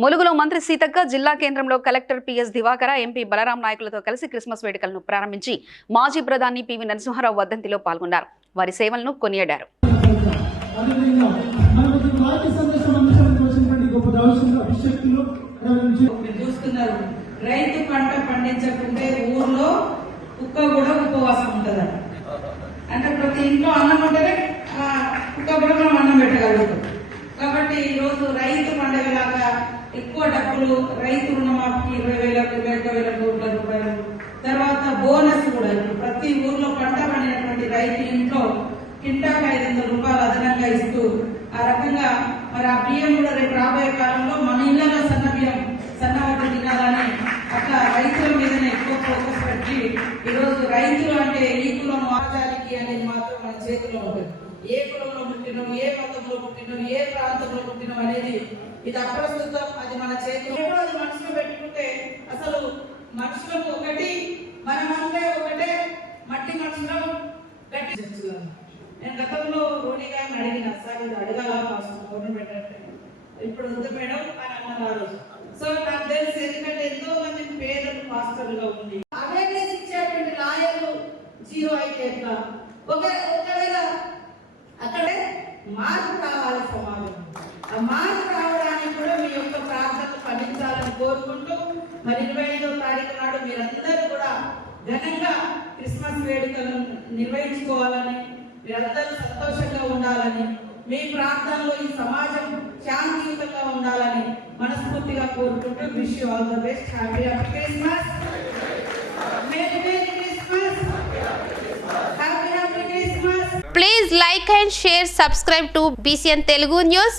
ములుగులో మంత్రి సీతక్క జిల్లా కేంద్రంలో collector PS Divakara MP Balaram నాయకులతో కలిసి క్రిస్మస్ వేడుకలను ప్రారంభించి మాజీ ప్రధాని పివి నరసింహారావు వర్ధంతిలో పాల్గొన్నారు. వారి సేవలను కొనియాడారు. రైతు పంట పండించకుంటే ఊర్లో కుక్క కూడా ఉపవాసం ఉంటుంది అంటే ప్రతి ఇంట్లో అన్నం ఉంటేనే కుక్క కూడా మనం అన్నం పెట్టగలుగుతాం. కాబట్టి ఈ రోజు రైతు పండగలాగా ఎక్కువ డబ్బులు రైతు రుణమాఫీకి ఇరవై వేల ఇరవై ఒక్క వేల కోట్ల రూపాయలు. తర్వాత బోనస్ కూడా ఇప్పుడు ప్రతి ఊర్లో పంట పండినటువంటి రైతు ఇంట్లో కింటాకు ఐదు వందల రూపాయలు అదనంగా ఇస్తూ ఆ రకంగా మరి ఆ బియ్యం కూడా రేపు రాబోయే కాలంలో మన ఇళ్ళలో సన్న బియ్యం సన్న వడ్డీ తినాలని అట్లా రైతుల మీదనే ఎక్కువ ఫోకస్ పెట్టి ఈరోజు రైతులు అంటే ఈ కులం ఆచారికి అనేది మాత్రం మన చేతిలో ఉంటుంది. ఏ కులంలో పుట్టినాం ఏ మతంలో పుట్టినాం ఏ ప్రాంతంలో అనేది ఇది అప్రస్తుతం అది మన చేతిలో. అది మనసులో పెట్టుకుంటే అసలు మనుషులకు ఒకటి మనమంటే ఒకటే మట్టి మనుషులం గట్టి నేను గతంలో రోణి గారిని అడిగిన సార్ ఇది అడగాల ఫస్ట్? ఇప్పుడు ఉంది మేడం అని అన్నవారు సో నాకు తెలుసు ఎందుకంటే ఎంతో మంది పేదలు పాస్టర్లుగా ఉంది అవేర్నెస్ ఇచ్చేటువంటి లాయర్లు జీరో అయితే ఒకవేళ అక్కడే మార్పు మార్పు రావడానికి కూడా మీ యొక్క ప్రార్థనలు ఫలించాలని కోరుకుంటూ మరి ఇరవై ఐదో తారీఖు నాడు మీరందరూ కూడా ఘనంగా క్రిస్మస్ వేడుకలను నిర్వహించుకోవాలని మీరందరూ సంతోషంగా ఉండాలని మీ ప్రాంతంలో ఈ సమాజం శాంతియుతంగా ఉండాలని మనస్ఫూర్తిగా కోరుకుంటూ wish you all the best. Happy happy Christmas. Please like and share subscribe to BCN Telugu news